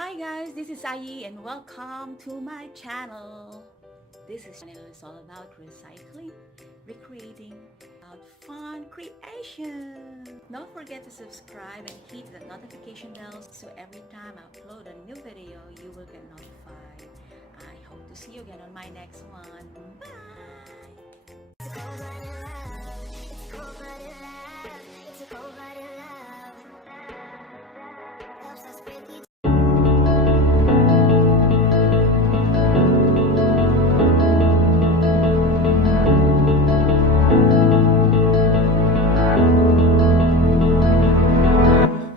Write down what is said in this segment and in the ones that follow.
Hi guys, this is Ayie and welcome to my channel. This channel is all about recycling, recreating, about fun creation. Don't forget to subscribe and hit the notification bell so every time I upload a new video, you will get notified. I hope to see you again on my next one. Bye!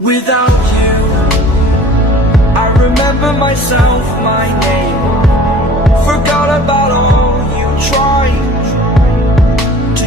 Without you, I remember myself, my name. Forgot about all you tried to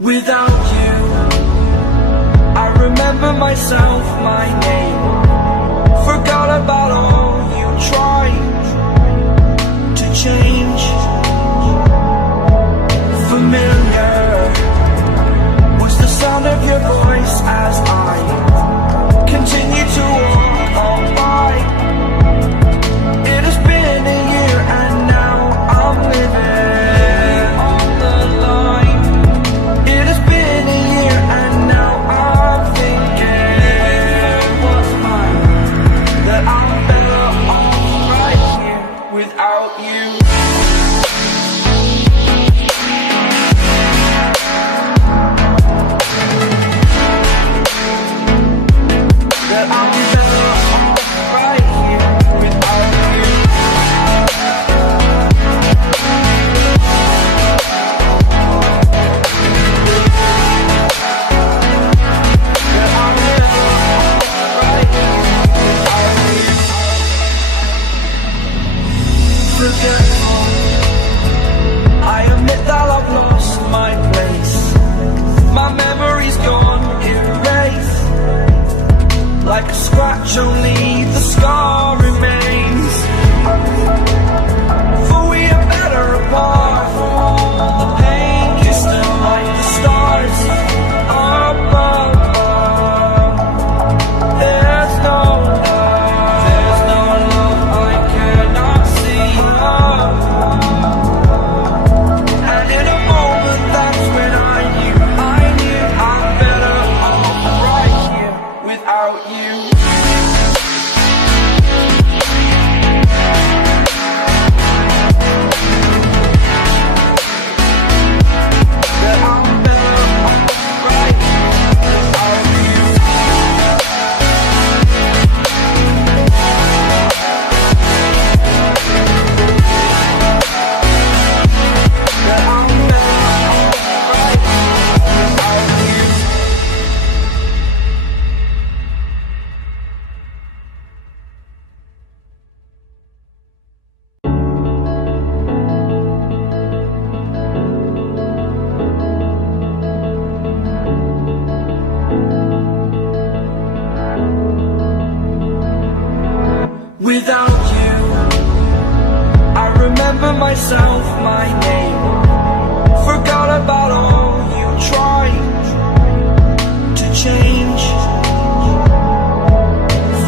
Without you, I remember myself, my name. Forgot about all you tried to change. Familiar was the sound of your voice as I continue to walk on by. It has been a year and now I'm living on the line. It has been a year and now I'm thinking what's mine, that I'm better off right here without you. That I'm better off right here without you. That I'm better off right here without you. Forgetful, I admit that I've lost my place. My memory's gone erased. Like a scratch, only the scar remains. For we are better apart. The pain is still like the stars above. There's no love I cannot see. And in a moment, that's when I knew I'm better off right here without you. That I'm better off right here without you. That I'm better off right here without you. Without you, I remember myself, my name. Forgot about all you tried to change.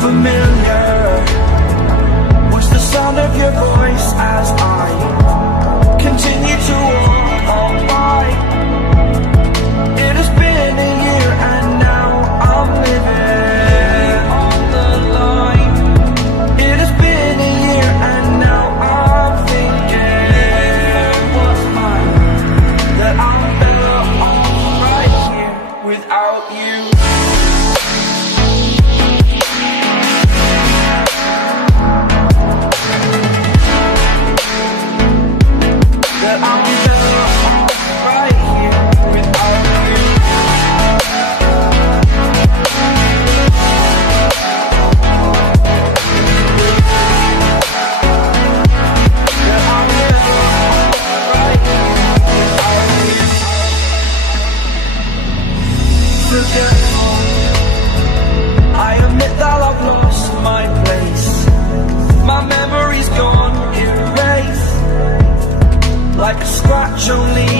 Familiar was the sound of your voice as I continue to walk on by. It has been a year and now I'm living on the line. It has been a year and now I'm thinking what's mine, that I'm better off right here without you. That I'm better off right here without you. That I'm better off right here without you. Forgetful, I admit that I've lost my place. My memory's gone erased. Like a scratch, only